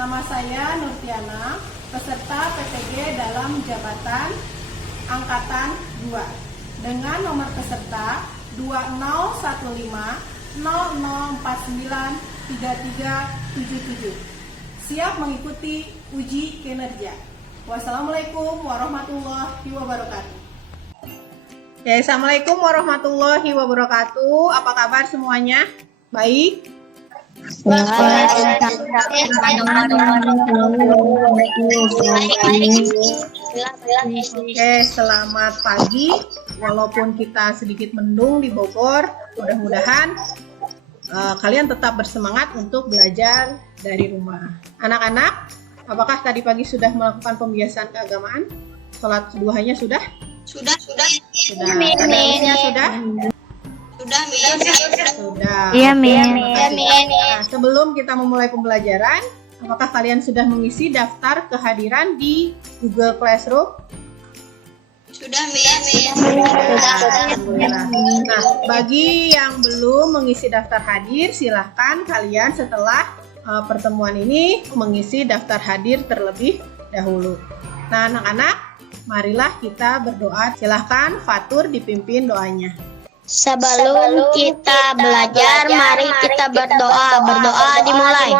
Nama saya Nurtiana, peserta PPG dalam jabatan Angkatan 2 dengan nomor peserta 2050049337. Siap mengikuti uji kinerja. Wassalamualaikum warahmatullahi wabarakatuh. Oke, assalamualaikum warahmatullahi wabarakatuh. Apa kabar semuanya? Baik? Oke, selamat pagi. Walaupun kita sedikit mendung di Bogor, mudah-mudahan kalian tetap bersemangat untuk belajar dari rumah. Anak-anak, apakah tadi pagi sudah melakukan pembiasaan keagamaan? Sholat duhanya sudah? Sudah. Tadarussnya sudah? Sudah. Iya, Min. Nah, sebelum kita memulai pembelajaran, apakah kalian sudah mengisi daftar kehadiran di Google Classroom? Sudah, Min. Alhamdulillah. Nah, bagi yang belum mengisi daftar hadir, silahkan kalian setelah pertemuan ini mengisi daftar hadir terlebih dahulu. Nah, anak-anak, marilah kita berdoa. Silahkan Fatur dipimpin doanya. Sebelum kita belajar, mari kita berdoa. Berdoa dimulai.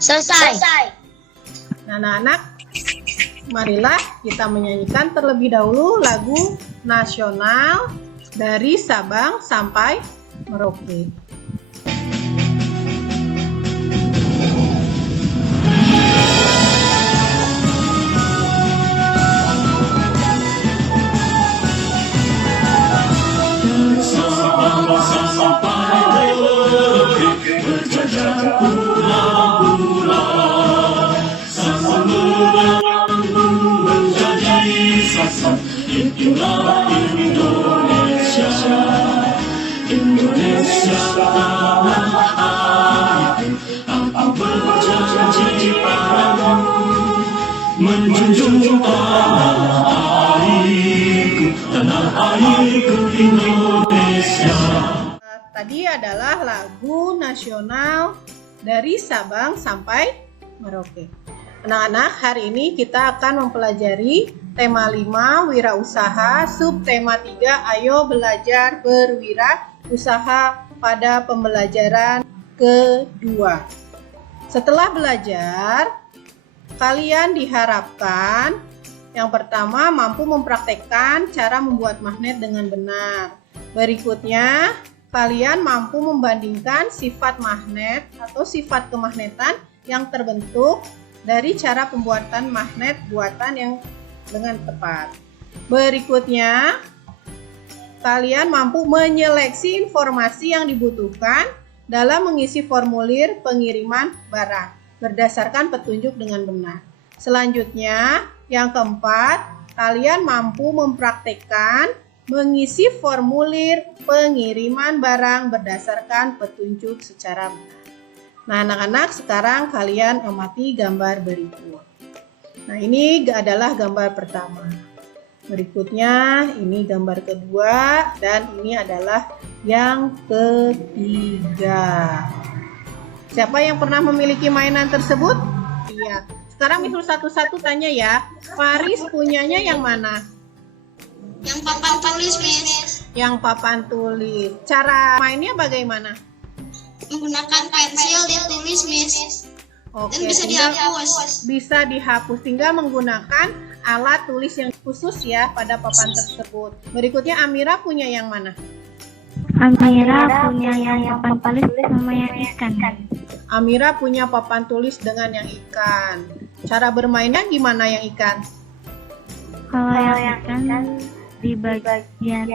Selesai. Nah, anak-anak, marilah kita menyanyikan terlebih dahulu lagu nasional dari Sabang sampai Merauke. Itulah Indonesia, Indonesia tanah airku. Aku berjanji padamu menjunjung tanah airku Indonesia. Tadi adalah lagu nasional dari Sabang sampai Merauke. Anak-anak, hari ini kita akan mempelajari tema 5 wirausaha, subtema 3 ayo belajar berwirausaha pada pembelajaran kedua. Setelah belajar, kalian diharapkan yang pertama mampu mempraktekkan cara membuat magnet dengan benar. Berikutnya, kalian mampu membandingkan sifat magnet atau sifat kemagnetan yang terbentuk dari cara pembuatan magnet buatan yang dengan tepat. Berikutnya, kalian mampu menyeleksi informasi yang dibutuhkan dalam mengisi formulir pengiriman barang berdasarkan petunjuk dengan benar. Selanjutnya, yang keempat, kalian mampu mempraktekkan mengisi formulir pengiriman barang berdasarkan petunjuk secara benar. Nah, anak-anak, sekarang kalian amati gambar berikut. Nah, ini adalah gambar pertama. Berikutnya, ini gambar kedua, dan ini adalah yang ketiga. Siapa yang pernah memiliki mainan tersebut? Iya. Sekarang Misul satu-satu tanya ya. Faris punyanya yang mana? Yang papan tulis, Miss. Yang papan tulis. Cara mainnya bagaimana? Menggunakan pensil ditulis, Miss. Oke, Dan bisa dihapus. Bisa dihapus, tinggal menggunakan alat tulis yang khusus ya pada papan tersebut. Berikutnya Amira punya yang mana? Amira punya yang papan tulis sama yang ikan. Amira punya papan tulis dengan yang ikan. Cara bermainnya gimana yang ikan? Kalau yang ikan di bagian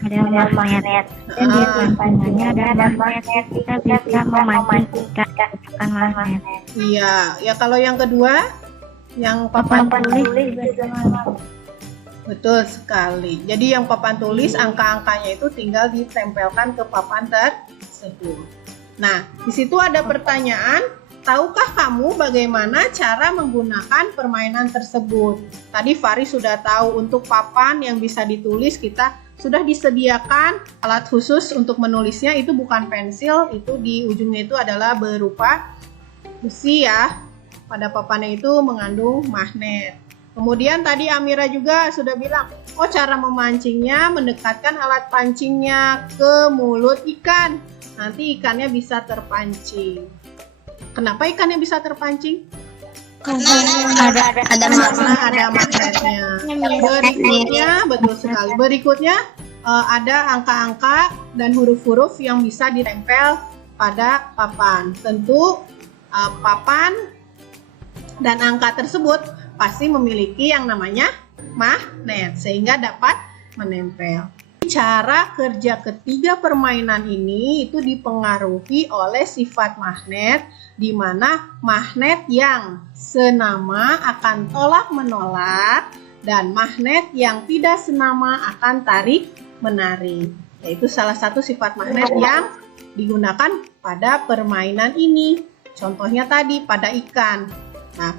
ada magnet. Dan di sampingnya ada magnet. Kita bisa memancingkan magnet. Iya, ya kalau yang kedua, yang papan tulis. Betul sekali. Jadi yang papan tulis angka-angkanya itu tinggal ditempelkan ke papan tersebut. Nah, di situ ada pertanyaan, tahukah kamu bagaimana cara menggunakan permainan tersebut? Tadi Faris sudah tahu untuk papan yang bisa ditulis kita sudah disediakan alat khusus untuk menulisnya. Itu bukan pensil, itu di ujungnya itu adalah berupa besi ya. Pada papannya itu mengandung magnet. Kemudian tadi Amira juga sudah bilang, oh cara memancingnya mendekatkan alat pancingnya ke mulut ikan. Nanti ikannya bisa terpancing. Kenapa ikannya bisa terpancing? Karena Ada Karena ada magnetnya. Berikutnya, betul sekali. Berikutnya ada angka-angka dan huruf-huruf yang bisa ditempel pada papan. Tentu papan dan angka tersebut pasti memiliki yang namanya magnet sehingga dapat menempel. Cara kerja ketiga permainan ini itu dipengaruhi oleh sifat magnet, di mana magnet yang senama akan tolak-menolak dan magnet yang tidak senama akan tarik-menarik. Yaitu salah satu sifat magnet yang digunakan pada permainan ini. Contohnya tadi pada ikan. Nah,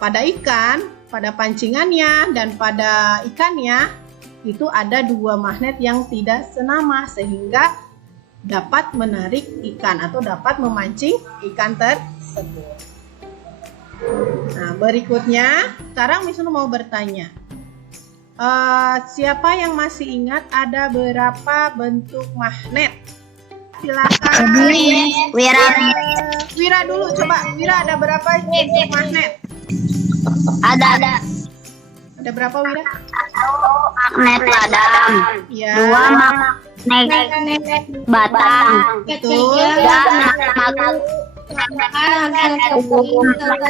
pada ikan, pada pancingannya dan pada ikannya itu ada dua magnet yang tidak senama sehingga dapat menarik ikan atau dapat memancing ikan tersebut. Nah, berikutnya sekarang Miss Nur mau bertanya, siapa yang masih ingat ada berapa bentuk magnet? Silakan. Wira dulu, coba. Wira, ada berapa bentuk magnet? Ada Ada berapa, Wira? magnet ladang, Ya. 2 magnet batang, Betul. dan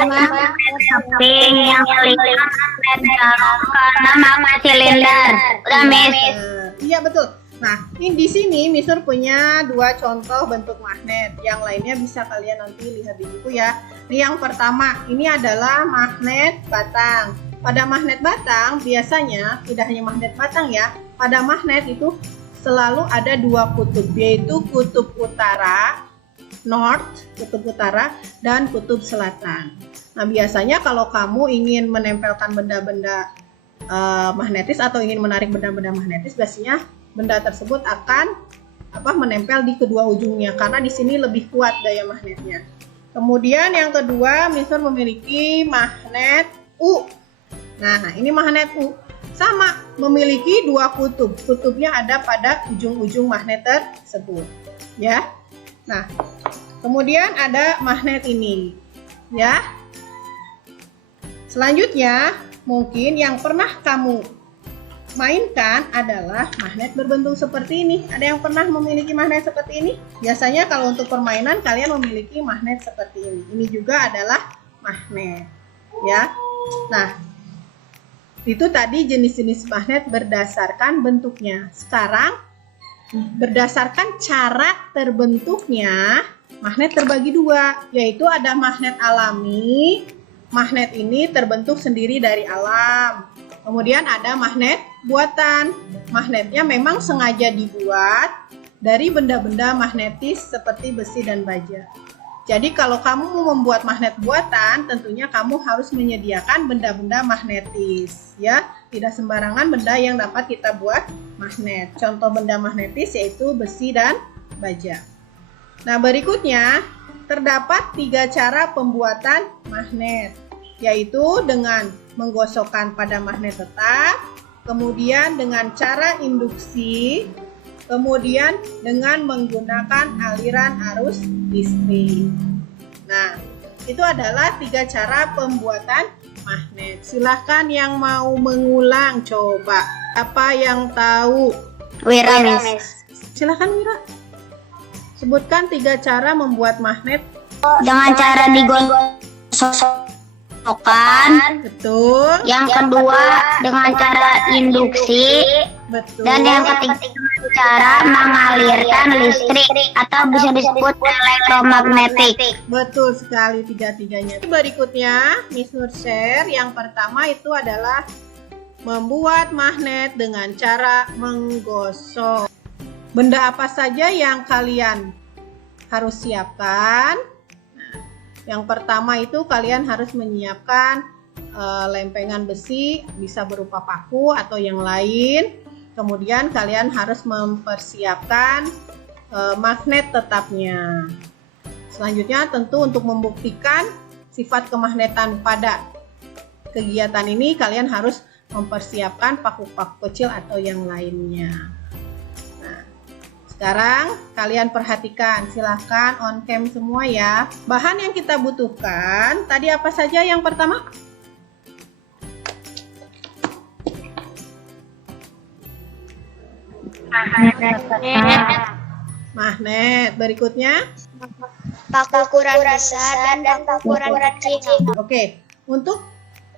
magnet keping yang melingkar magnet jarum karena magnet silinder. Udah, Miss. Iya, betul. Nah, ini di sini Miss Nur punya dua contoh bentuk magnet. Yang lainnya bisa kalian nanti lihat di buku ya. Ini yang pertama, ini adalah magnet batang. Pada magnet batang biasanya tidak hanya magnet batang ya. Pada magnet itu selalu ada dua kutub, yaitu kutub utara, north, kutub utara, dan kutub selatan. Nah, biasanya kalau kamu ingin menempelkan benda-benda magnetis atau ingin menarik benda-benda magnetis, biasanya benda tersebut akan menempel di kedua ujungnya karena di sini lebih kuat daya magnetnya. Kemudian yang kedua, Miss Nur memiliki magnet U. Nah, ini magnet U sama memiliki dua kutub. Kutubnya ada pada ujung-ujung magnet tersebut, ya. Nah, kemudian ada magnet ini, ya. Selanjutnya, mungkin yang pernah kamu mainkan adalah magnet berbentuk seperti ini. Ada yang pernah memiliki magnet seperti ini? Biasanya kalau untuk permainan kalian memiliki magnet seperti ini. Ini juga adalah magnet, ya. Nah, itu tadi jenis-jenis magnet berdasarkan bentuknya. Sekarang berdasarkan cara terbentuknya, magnet terbagi dua, yaitu ada magnet alami. Magnet ini terbentuk sendiri dari alam. Kemudian ada magnet buatan. Magnetnya memang sengaja dibuat dari benda-benda magnetis seperti besi dan baja. Jadi kalau kamu mau membuat magnet buatan, tentunya kamu harus menyediakan benda-benda magnetis, ya. Tidak sembarangan benda yang dapat kita buat magnet. Contoh benda magnetis yaitu besi dan baja. Nah, berikutnya terdapat 3 cara pembuatan magnet, yaitu dengan menggosokkan pada magnet tetap, kemudian dengan cara induksi, kemudian dengan menggunakan aliran arus listrik. Nah, itu adalah 3 cara pembuatan magnet. Silahkan yang mau mengulang, coba. Apa yang tahu? Wira, Miss. Silahkan Wira. Sebutkan 3 cara membuat magnet. Dengan cara digosokkan. Betul. Yang kedua dengan cara induksi. Betul. Dan yang ketiga dengan cara mengalirkan listrik atau bisa disebut elektromagnetik. Betul sekali 3-tiganya. Berikutnya Miss Nur share. Yang pertama itu adalah membuat magnet dengan cara menggosok. Benda apa saja yang kalian harus siapkan? Nah, yang pertama itu kalian harus menyiapkan lempengan besi, bisa berupa paku atau yang lain. Kemudian kalian harus mempersiapkan magnet tetapnya. Selanjutnya tentu untuk membuktikan sifat kemagnetan pada kegiatan ini kalian harus mempersiapkan paku-paku kecil atau yang lainnya. Nah, sekarang kalian perhatikan, silahkan on cam semua ya. Bahan yang kita butuhkan tadi apa saja yang pertama? Magnet. Berikutnya Paku ukuran besar dan paku ukuran kecil. Oke, untuk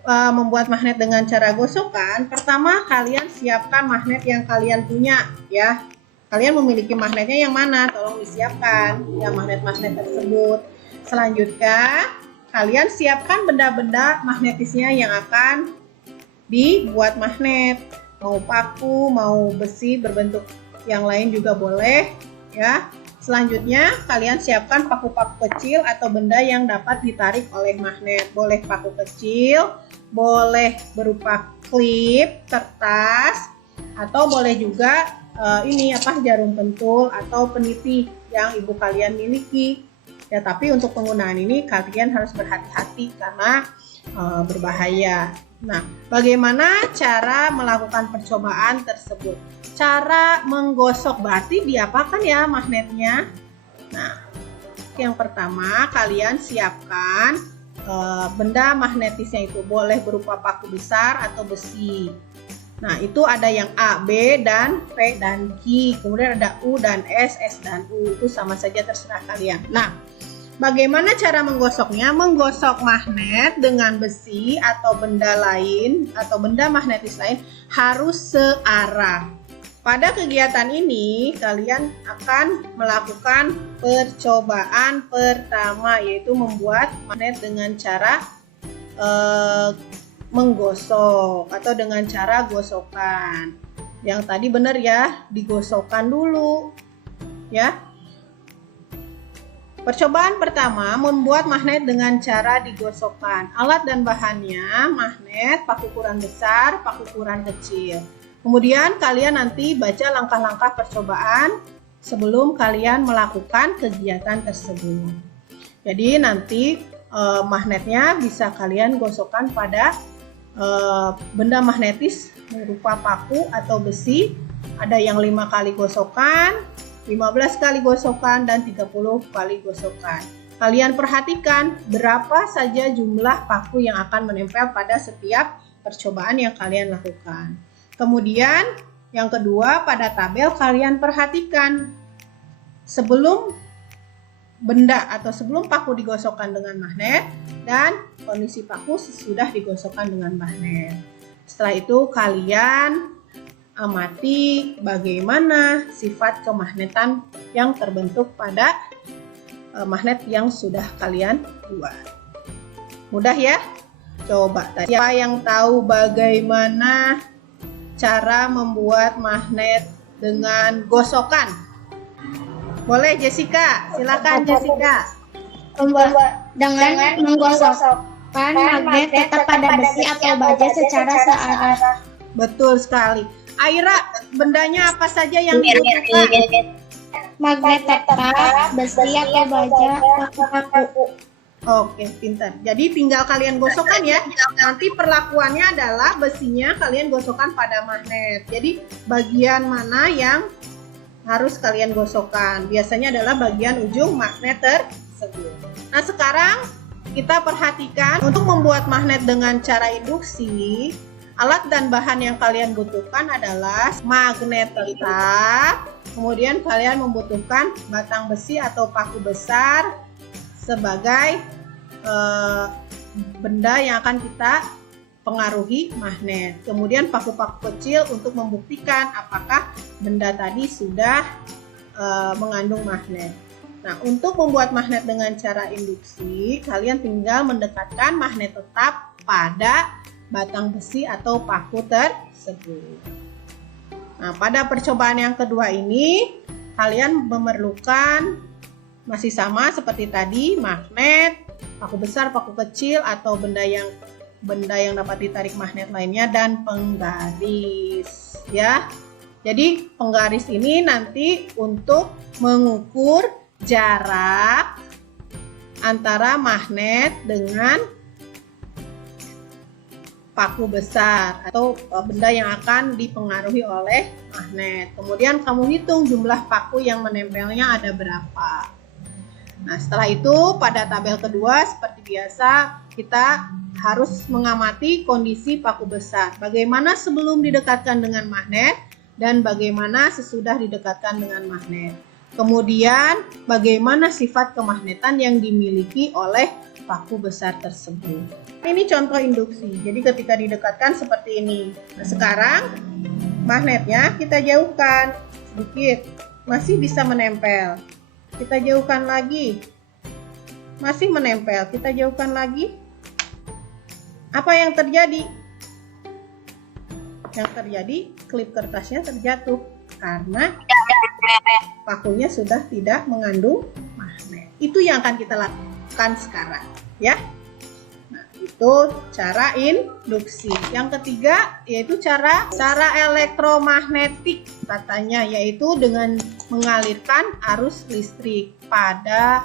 membuat magnet dengan cara gosokan, pertama kalian siapkan magnet yang kalian punya ya. Kalian memiliki magnetnya yang mana? Tolong disiapkan ya magnet-magnet tersebut. Selanjutnya, kalian siapkan benda-benda magnetisnya yang akan dibuat magnet. Mau paku, mau besi berbentuk yang lain juga boleh ya. Selanjutnya, kalian siapkan paku-paku kecil atau benda yang dapat ditarik oleh magnet. Boleh paku kecil, boleh berupa klip, kertas, atau boleh juga jarum pentul atau peniti yang ibu kalian miliki. Ya, tapi untuk penggunaan ini kalian harus berhati-hati karena berbahaya. Nah, bagaimana cara melakukan percobaan tersebut? Cara menggosok berarti diapakan ya magnetnya? Nah, yang pertama kalian siapkan benda magnetisnya itu boleh berupa paku besar atau besi. Nah, itu ada yang A, B, dan P dan Q. Kemudian ada U dan S, S dan U. Itu sama saja terserah kalian. Nah, bagaimana cara menggosoknya? Menggosok magnet dengan besi atau benda lain atau benda magnetis lain harus searah. Pada kegiatan ini kalian akan melakukan percobaan pertama, yaitu membuat magnet dengan cara menggosok atau dengan cara gosokan. Yang tadi benar ya, digosokkan dulu ya. Percobaan pertama, membuat magnet dengan cara digosokkan. Alat dan bahannya magnet, paku ukuran besar, paku ukuran kecil. Kemudian kalian nanti baca langkah-langkah percobaan sebelum kalian melakukan kegiatan tersebut. Jadi nanti magnetnya bisa kalian gosokkan pada benda magnetis berupa paku atau besi. Ada yang 5 kali gosokan, 15 kali gosokan, dan 30 kali gosokan. Kalian perhatikan berapa saja jumlah paku yang akan menempel pada setiap percobaan yang kalian lakukan. Kemudian yang kedua, pada tabel kalian perhatikan sebelum benda atau sebelum paku digosokkan dengan magnet dan kondisi paku sesudah digosokkan dengan magnet. Setelah itu kalian amati bagaimana sifat kemagnetan yang terbentuk pada magnet yang sudah kalian buat. Mudah ya? Coba siapa yang tahu bagaimana cara membuat magnet dengan gosokan? Boleh Jessica, silakan Jessica. Dengan menggosokkan magnet tetap pada besi atau baja secara searah. Betul sekali. Aira, bendanya apa saja yang dibutuhkan? Magnet tetap, besi atau baja, paku. Oke, pintar. Jadi tinggal kalian gosokkan ya. Nanti perlakuannya adalah besinya kalian gosokkan pada magnet. Jadi bagian mana yang harus kalian gosokkan? Biasanya adalah bagian ujung magnet tersebut. Nah, sekarang kita perhatikan untuk membuat magnet dengan cara induksi. Alat dan bahan yang kalian butuhkan adalah magnet tetap. Kemudian kalian membutuhkan batang besi atau paku besar sebagai benda yang akan kita pengaruhi magnet. Kemudian paku-paku kecil untuk membuktikan apakah benda tadi sudah mengandung magnet. Nah, untuk membuat magnet dengan cara induksi, kalian tinggal mendekatkan magnet tetap pada batang besi atau paku tersebut. Nah, pada percobaan yang kedua ini, kalian memerlukan masih sama seperti tadi, magnet, paku besar, paku kecil, atau benda yang dapat ditarik magnet lainnya, dan penggaris ya. Jadi penggaris ini nanti untuk mengukur jarak antara magnet dengan paku besar atau benda yang akan dipengaruhi oleh magnet. Kemudian kamu hitung jumlah paku yang menempelnya ada berapa. Nah, setelah itu pada tabel kedua seperti biasa kita harus mengamati kondisi paku besar. Bagaimana sebelum didekatkan dengan magnet dan bagaimana sesudah didekatkan dengan magnet. Kemudian bagaimana sifat kemagnetan yang dimiliki oleh paku besar tersebut. Ini contoh induksi. Jadi ketika didekatkan seperti ini. Nah, sekarang magnetnya kita jauhkan sedikit. Masih bisa menempel. Kita jauhkan lagi. Masih menempel. Kita jauhkan lagi. Apa yang terjadi? Yang terjadi klip kertasnya terjatuh karena pakunya sudah tidak mengandung magnet. Itu yang akan kita lakukan sekarang, ya. Nah, itu cara induksi. Yang ketiga yaitu cara elektromagnetik katanya, yaitu dengan mengalirkan arus listrik pada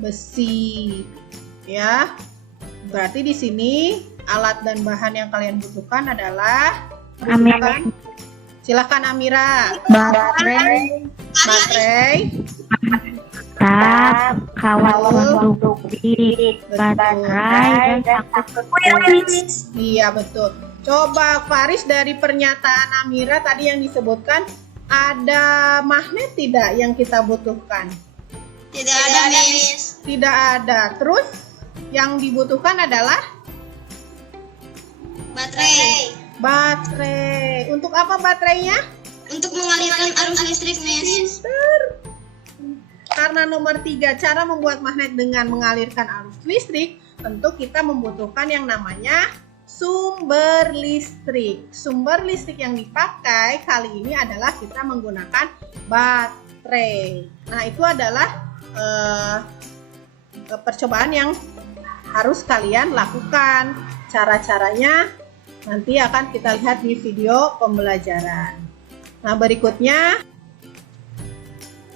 besi. Ya. Berarti di sini alat dan bahan yang kalian butuhkan adalah silakan Amira. Baterai, kawat konduktif, baterai, dan paku. Iya betul. Coba Faris, dari pernyataan Amira tadi yang disebutkan, ada magnet tidak yang kita butuhkan? Tidak ada, Miss. Tidak ada. Terus yang dibutuhkan adalah baterai. Untuk apa baterainya? Untuk mengalirkan arus listrik, Miss. Karena nomor 3, cara membuat magnet dengan mengalirkan arus listrik, tentu kita membutuhkan yang namanya sumber listrik. Sumber listrik yang dipakai kali ini adalah kita menggunakan baterai. Nah, itu adalah percobaan yang harus kalian lakukan. Cara-caranya nanti akan kita lihat di video pembelajaran. Nah, berikutnya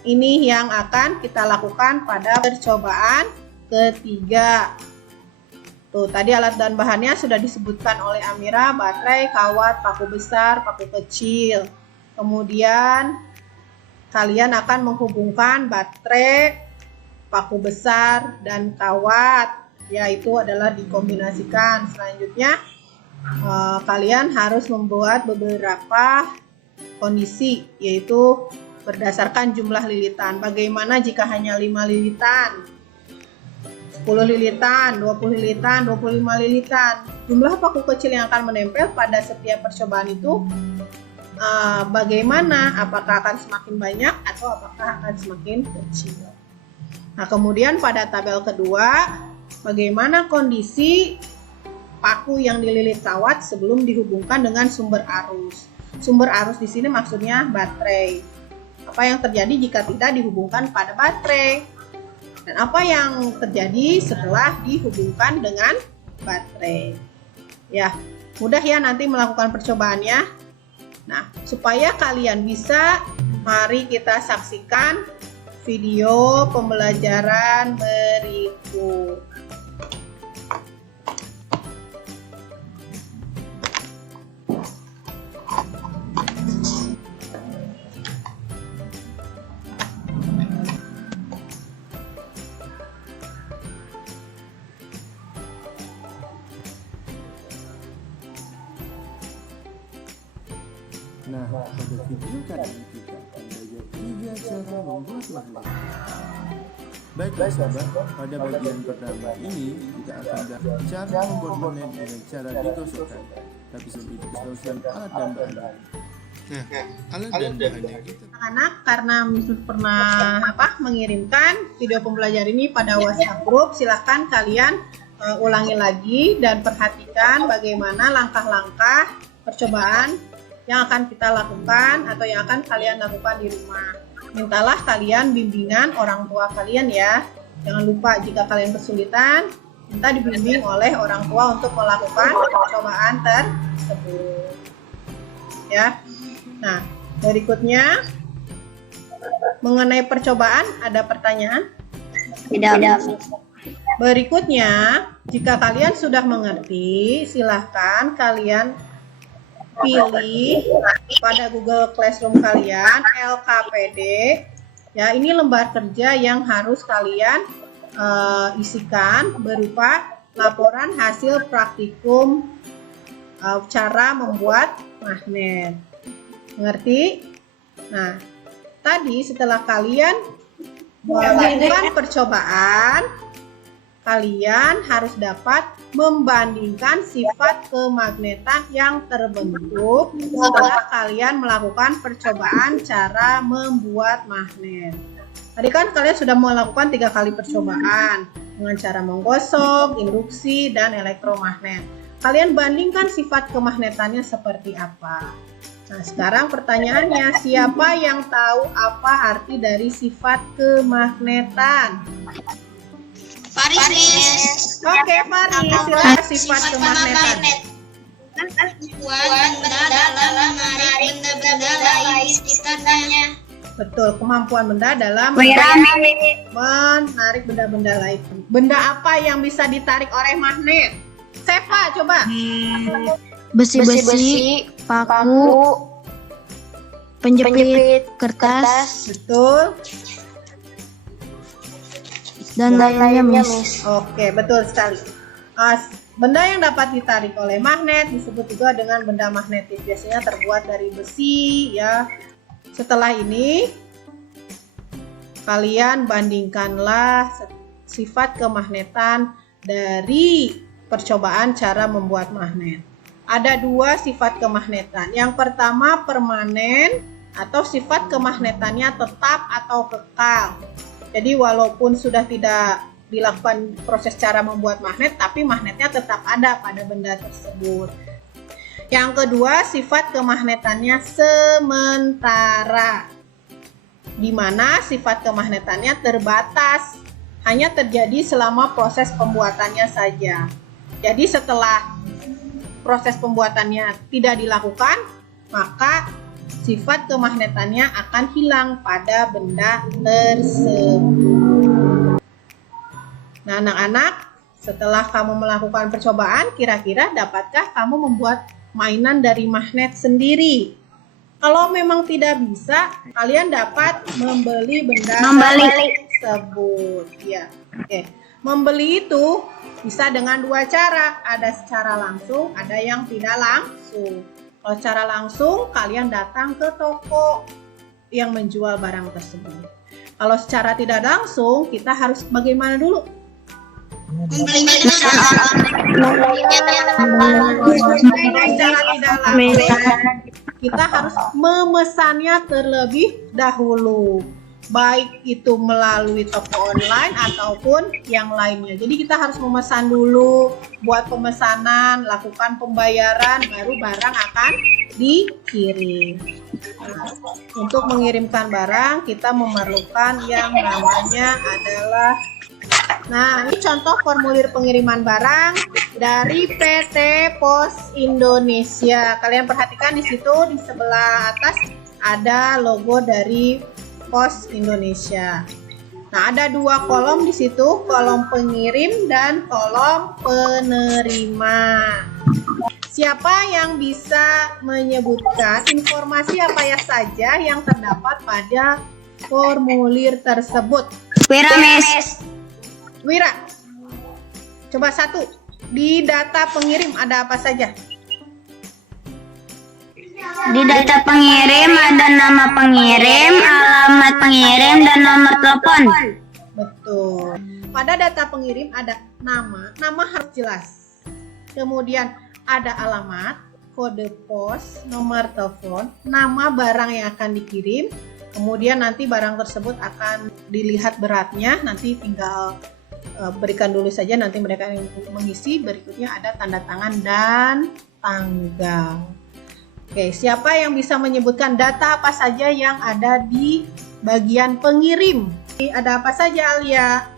ini yang akan kita lakukan pada percobaan ketiga. Tuh, tadi alat dan bahannya sudah disebutkan oleh Amira, baterai, kawat, paku besar, paku kecil. Kemudian kalian akan menghubungkan baterai, paku besar, dan kawat, yaitu adalah dikombinasikan. Selanjutnya kalian harus membuat beberapa kondisi, yaitu berdasarkan jumlah lilitan. Bagaimana jika hanya 5 lilitan, 10 lilitan, 20 lilitan, 25 lilitan? Jumlah paku kecil yang akan menempel pada setiap percobaan itu bagaimana? Apakah akan semakin banyak atau apakah akan semakin kecil? Nah, kemudian pada tabel kedua, bagaimana kondisi paku yang dililit kawat sebelum dihubungkan dengan sumber arus. Sumber arus di sini maksudnya baterai. Apa yang terjadi jika tidak dihubungkan pada baterai? Dan apa yang terjadi setelah dihubungkan dengan baterai? Ya, mudah ya nanti melakukan percobaannya. Nah, supaya kalian bisa, mari kita saksikan video pembelajaran berikut. Nah, pada video kali ini kita akan belajar 3 cara membuat magnet. Baiklah sahabat, pada bagian pertama ini kita akan belajar cara membuat magnet dengan cara digosokkan. Tapi sebelum itu kita usah alat dan bahannya. Nah, alat dan bahannya kita. Anak-anak, karena Miss pernah mengirimkan video pembelajaran ini pada WhatsApp group, silahkan kalian ulangi lagi dan perhatikan bagaimana langkah-langkah percobaan yang akan kita lakukan atau yang akan kalian lakukan di rumah. Mintalah kalian bimbingan orang tua kalian ya. Jangan lupa jika kalian kesulitan, minta dibimbing oleh orang tua untuk melakukan percobaan tersebut. Ya. Nah, Berikutnya, mengenai percobaan, ada pertanyaan? Tidak. Berikutnya, jika kalian sudah mengerti, silahkan kalian pilih pada Google Classroom kalian LKPD. Ya, ini lembar kerja yang harus kalian isikan berupa laporan hasil praktikum cara membuat magnet. Mengerti? Nah, tadi setelah kalian melakukan percobaan, kalian harus dapat membandingkan sifat kemagnetan yang terbentuk setelah kalian melakukan percobaan cara membuat magnet. Tadi kan kalian sudah melakukan 3 kali percobaan dengan cara menggosok, induksi, dan elektromagnet. Kalian bandingkan sifat kemagnetannya seperti apa. Nah, sekarang pertanyaannya, siapa yang tahu apa arti dari sifat kemagnetan? Paris. Oke, Faris, silakan sifat kemagnetan. Kemampuan benda dalam menarik benda-benda lain di sekitarnya. Betul, kemampuan benda dalam menarik benda-benda lain. Benda apa yang bisa ditarik oleh magnet? Seva, coba. Besi-besi, paku, penjepit kertas, Betul. dan lainnya, Miss. Oke, betul sekali. Benda yang dapat ditarik oleh magnet disebut juga dengan benda magnetis. Biasanya terbuat dari besi, ya. Setelah ini, kalian bandingkanlah sifat kemagnetan dari percobaan cara membuat magnet. Ada 2 sifat kemagnetan. Yang pertama, permanen atau sifat kemagnetannya tetap atau kekal. Jadi walaupun sudah tidak dilakukan proses cara membuat magnet, tapi magnetnya tetap ada pada benda tersebut. Yang kedua, sifat kemagnetannya sementara, di mana sifat kemagnetannya terbatas, hanya terjadi selama proses pembuatannya saja. Jadi setelah proses pembuatannya tidak dilakukan, maka sifat kemagnetannya akan hilang pada benda tersebut. Nah, anak-anak, setelah kamu melakukan percobaan, kira-kira dapatkah kamu membuat mainan dari magnet sendiri? Kalau memang tidak bisa, kalian dapat membeli benda tersebut. Ya, oke. Membeli itu bisa dengan 2 cara. Ada secara langsung, ada yang tidak langsung. Kalau secara langsung, kalian datang ke toko yang menjual barang tersebut. Kalau secara tidak langsung, kita harus bagaimana dulu? Membelinya Secara tidak langsung, kita harus memesannya terlebih dahulu. Baik itu melalui toko online ataupun yang lainnya. Jadi kita harus memesan dulu, buat pemesanan, lakukan pembayaran, baru barang akan dikirim. Nah, untuk mengirimkan barang, kita memerlukan yang namanya adalah, nah ini contoh formulir pengiriman barang dari PT Pos Indonesia. Kalian perhatikan di situ di sebelah atas ada logo dari Pos Indonesia. Nah, ada 2 kolom di situ, kolom pengirim dan kolom penerima. Siapa yang bisa menyebutkan informasi apa ya saja yang terdapat pada formulir tersebut? Wira, Miss. Wira, coba 1. Di data pengirim ada apa saja? Di data pengirim ada nama pengirim, alamat pengirim, dan nomor telepon. Betul. Pada data pengirim ada nama harus jelas. Kemudian ada alamat, kode pos, nomor telepon, nama barang yang akan dikirim. Kemudian nanti barang tersebut akan dilihat beratnya, nanti tinggal berikan dulu saja, nanti mereka yang mengisi. Berikutnya ada tanda tangan dan tanggal. Oke, siapa yang bisa menyebutkan data apa saja yang ada di bagian pengirim? Ada apa saja, Alia?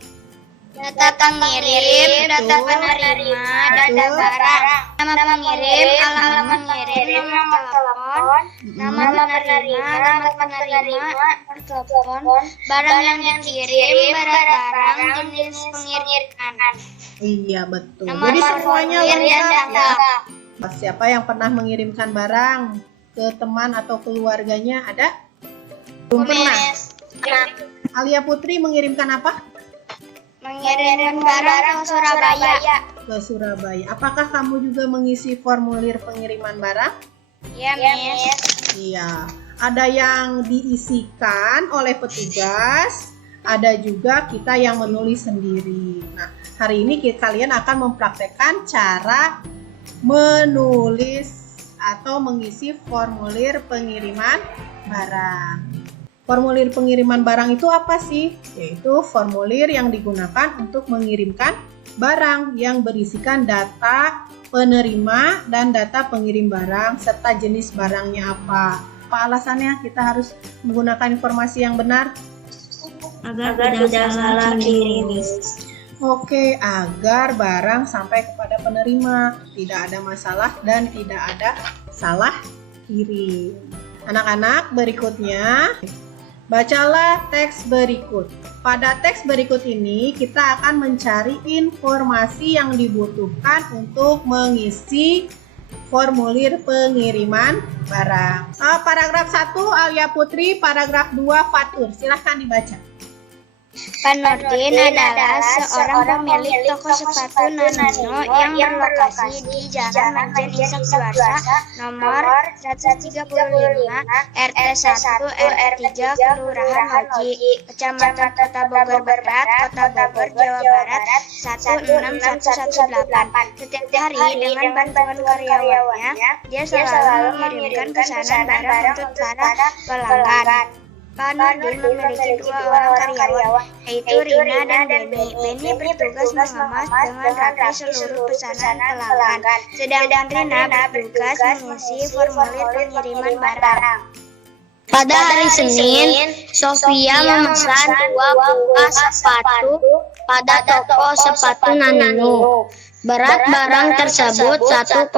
Data pengirim, data penerima, data barang. Nama pengirim, alamat pengirim, nomor telepon, nama penerima, alamat penerima, nomor telepon, barang yang dikirim, barang, jenis pengiriman. Iya, betul. Nomor Jadi semuanya formulir dan lengkap ya. data. Siapa yang pernah mengirimkan barang ke teman atau keluarganya? Ada? Belum pernah. Alia Putri mengirimkan apa? Mengirimkan barang ke Surabaya. Ke Surabaya. Apakah kamu juga mengisi formulir pengiriman barang? Ya, Miss. Iya. Ada yang diisikan oleh petugas, ada juga kita yang menulis sendiri. Nah, hari ini kalian akan mempraktekkan cara menulis atau mengisi formulir pengiriman barang. Formulir pengiriman barang itu apa sih? Yaitu formulir yang digunakan untuk mengirimkan barang yang berisikan data penerima dan data pengirim barang serta jenis barangnya apa. Apa alasannya kita harus menggunakan informasi yang benar? Agar tidak salah kirim. Oke, agar barang sampai kepada penerima, tidak ada masalah dan tidak ada salah kirim. Anak-anak, berikutnya bacalah teks berikut. Pada teks berikut ini kita akan mencari informasi yang dibutuhkan untuk mengisi formulir pengiriman barang. Paragraf 1 Alia Putri, paragraf 2 Fatur. Silahkan dibaca. Pak Nurdin adalah seorang pemilik toko sepatu Nanano yang berlokasi di Jalan Majen Ishak Juwarsa nomor 135 RT 1 RT 3 Kelurahan Hoji, Kecamatan Kota Bogor Barat, Kota Bogor, Jawa Barat 16118. Setiap hari dengan bantuan karyawannya, dia selalu mengirimkan pesanan barang untuk para pelanggan. Pak Nurdin memiliki 2 orang karyawan, yaitu Rina dan Beni. Beni bertugas mengemas dengan rapi seluruh pesanan pelanggan, sedangkan Rina bertugas mengisi formulir pengiriman barang. Pada hari Senin, Sofia memesan 2 buah sepatu pada toko sepatu Nanano. Berat barang tersebut 1,1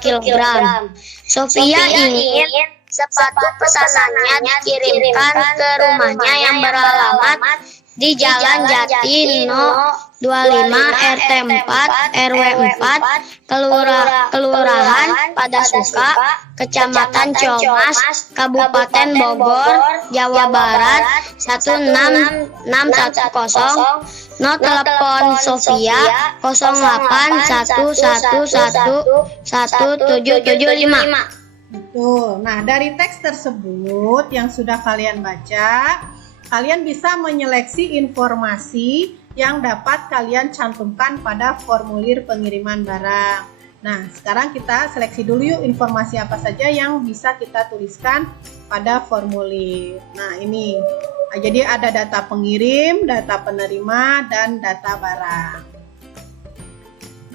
kg. Sofia ingin sepatu pesanannya dikirimkan ke rumahnya yang beralamat di Jalan Jati No 25 RT 4 RW 4 Kelurahan Padasuka, Kecamatan Ciamas, Kabupaten Bogor, Jawa Barat 16610. Not telepon Sofia 0811111775. Betul. Nah, dari teks tersebut yang sudah kalian baca, kalian bisa menyeleksi informasi yang dapat kalian cantumkan pada formulir pengiriman barang. Nah, sekarang kita seleksi dulu yuk informasi apa saja yang bisa kita tuliskan pada formulir. Nah, ini. Jadi ada data pengirim, data penerima, dan data barang.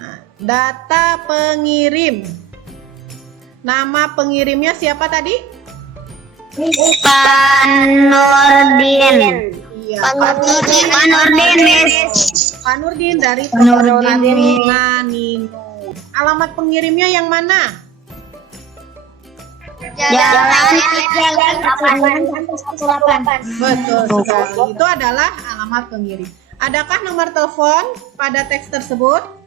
Nah, data pengirim. Nama pengirimnya siapa tadi? Pak Nurdin. Iya, Pak Nurdin, Pak Nurdin dari Toko Nanino. Alamat pengirimnya yang mana? Jalan Betul sekali. Itu adalah alamat pengirim. Adakah nomor telepon pada teks tersebut?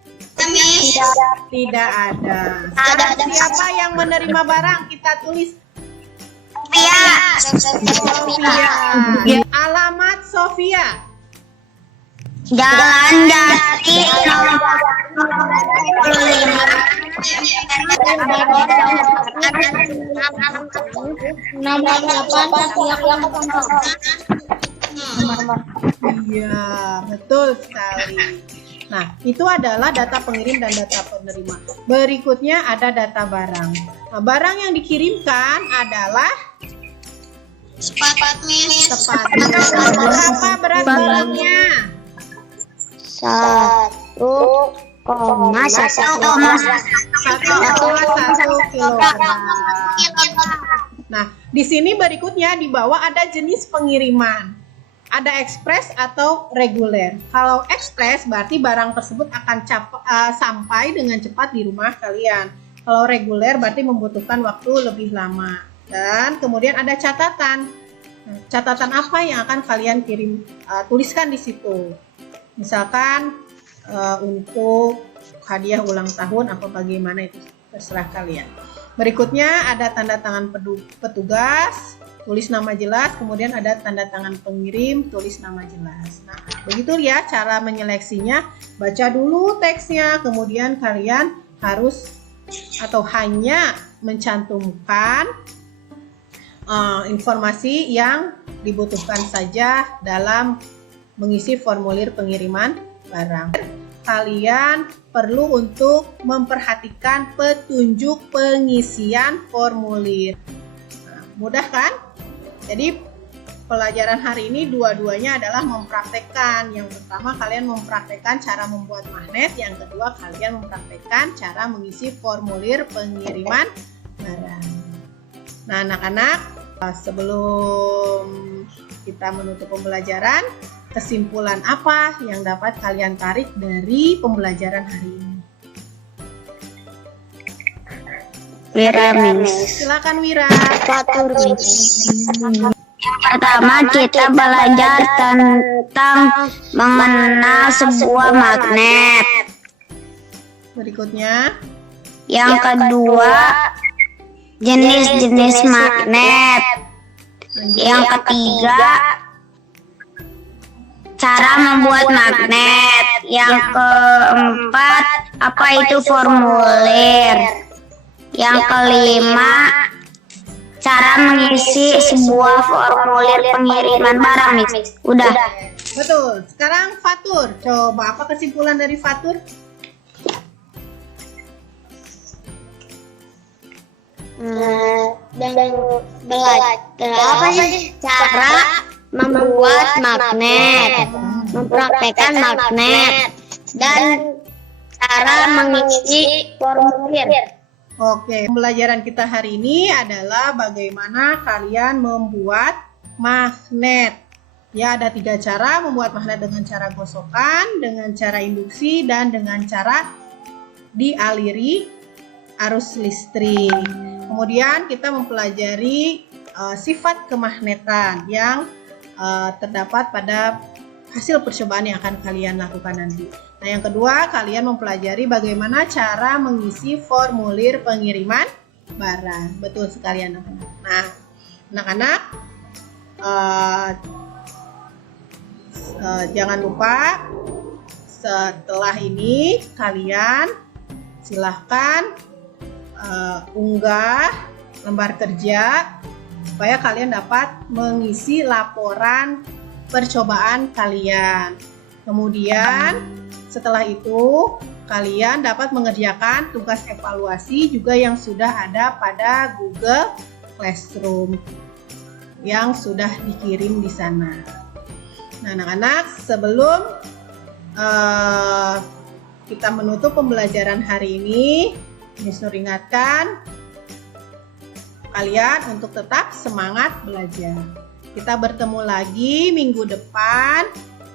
Tidak ada. Sekarang siapa yang menerima barang? Kita tulis Sofia. Alamat Sofia. Jalan Jati nomor 8. Iya, betul sekali. Nah, itu adalah data pengirim dan data penerima. Berikutnya ada data barang. Nah, barang yang dikirimkan adalah sepatu. Berapa berat barangnya? 1,1 kilogram. Nah, di sini berikutnya di bawah ada jenis pengiriman. ada ekspres atau reguler. Kalau ekspres berarti barang tersebut akan sampai dengan cepat di rumah kalian. Kalau reguler berarti membutuhkan waktu lebih lama. Dan kemudian ada catatan. Catatan apa yang akan kalian tuliskan di situ? Misalkan untuk hadiah ulang tahun atau bagaimana, itu terserah kalian. Berikutnya ada tanda tangan petugas, tulis nama jelas, kemudian ada tanda tangan pengirim, tulis nama jelas. Nah, begitu ya cara menyeleksinya. Baca dulu teksnya, kemudian kalian harus atau hanya mencantumkan informasi yang dibutuhkan saja dalam mengisi formulir pengiriman barang. Kalian perlu untuk memperhatikan petunjuk pengisian formulir. Nah, mudah kan? Jadi pelajaran hari ini dua-duanya adalah mempraktekkan. Yang pertama kalian mempraktekkan cara membuat magnet, yang kedua kalian mempraktekkan cara mengisi formulir pengiriman barang. Nah, anak-anak, sebelum kita menutup pembelajaran, kesimpulan apa yang dapat kalian tarik dari pembelajaran hari ini? Wira, Miss. Silakan Wira. Pertama, kita belajar tentang mengenal sebuah magnet. Berikutnya, Yang kedua, jenis-jenis magnet. Yang ketiga, cara membuat magnet. Yang keempat, apa itu formulir. Yang kelima, cara mengisi sebuah formulir pengiriman barang, Miss. Udah. betul. Sekarang Fatur, coba apa kesimpulan dari Fatur? Dan belajar apa sih cara membuat magnet, mempraktekkan magnet, dan cara mengisi formulir. Oke, pembelajaran kita hari ini adalah bagaimana kalian membuat magnet. Ya, ada 3 cara membuat magnet: dengan cara gosokan, dengan cara induksi, dan dengan cara dialiri arus listrik. Kemudian kita mempelajari sifat kemagnetan yang terdapat pada hasil percobaan yang akan kalian lakukan nanti. Nah, yang kedua, kalian mempelajari bagaimana cara mengisi formulir pengiriman barang. Betul sekali anak-anak. Nah, anak-anak, jangan lupa setelah ini kalian silahkan unggah lembar kerja supaya kalian dapat mengisi laporan percobaan kalian. Kemudian setelah itu kalian dapat mengerjakan tugas evaluasi juga yang sudah ada pada Google Classroom yang sudah dikirim di sana. Nah, anak-anak, sebelum kita menutup pembelajaran hari ini, Miss Nur ingatkan kalian untuk tetap semangat belajar. Kita bertemu lagi minggu depan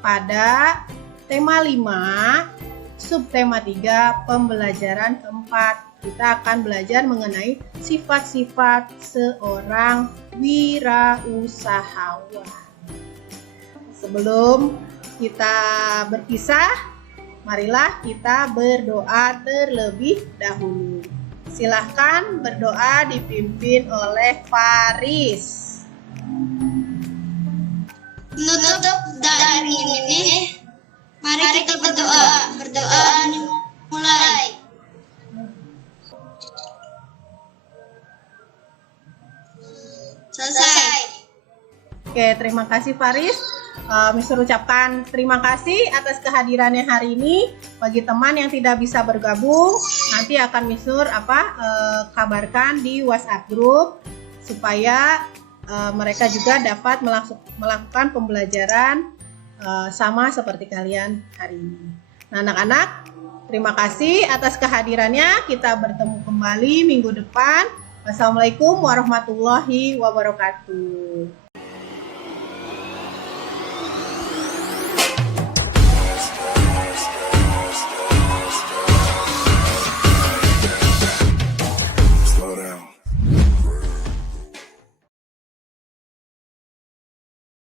pada tema 5, subtema 3, pembelajaran keempat. Kita akan belajar mengenai sifat-sifat seorang wirausahawan. Sebelum kita berpisah, marilah kita berdoa terlebih dahulu. Silahkan berdoa dipimpin oleh Faris. Menutup dari ini, mari kita berdoa. Berdoa mulai. Selesai. Oke, terima kasih Faris. Miss ucapkan terima kasih atas kehadirannya hari ini. Bagi teman yang tidak bisa bergabung, nanti akan Miss Nur kabarkan di WhatsApp group supaya mereka juga dapat melakukan pembelajaran sama seperti kalian hari ini. Nah, anak-anak, terima kasih atas kehadirannya. Kita bertemu kembali minggu depan. Wassalamualaikum warahmatullahi wabarakatuh.